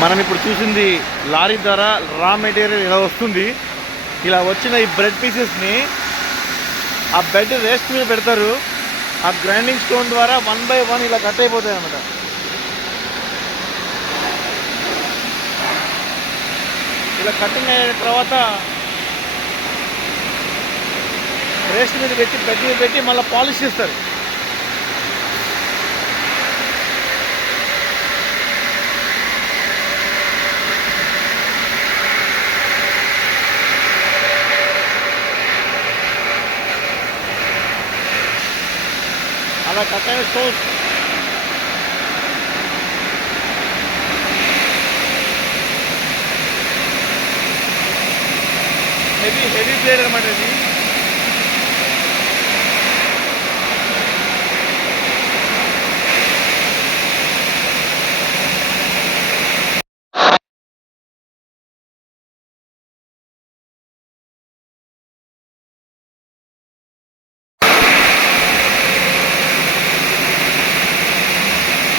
మనం ఇప్పుడు చూసింది లారీ ద్వారా రా మెటీరియల్ ఇలా వస్తుంది. ఇలా వచ్చిన ఈ బ్రెడ్ పీసెస్ని ఆ బెడ్ రెస్ట్ మీద పెడతారు. ఆ గ్రైండింగ్ స్టోన్ ద్వారా 1 by 1 ఇలా కట్ అయిపోతాయి అన్నమాట. ఇలా కటింగ్ అయిన తర్వాత రెస్ట్ మీద పెట్టి బెడ్ మీద పెట్టి మళ్ళీ పాలిష్ చేస్తారు. అలా కట్ అయిన స్టోన్స్ హెవీ ప్లేట్ అనమాట. ఇది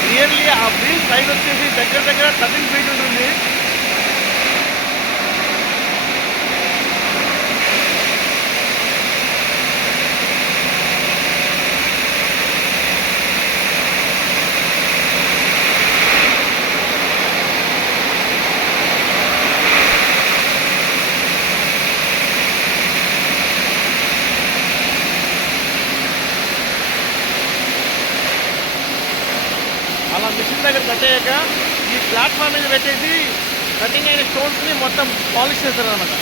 రియల్లీ ఆ వీల్ సైజ్ వచ్చేసి దగ్గర 13 feet ఉంటుంది. అలా మిషన్ దగ్గర కట్టేయక ఈ ప్లాట్ఫామ్ మీద పెట్టేసి కటింగ్ అయిన స్టోన్స్ని మొత్తం పాలిష్ చేస్తారు అన్నమాట.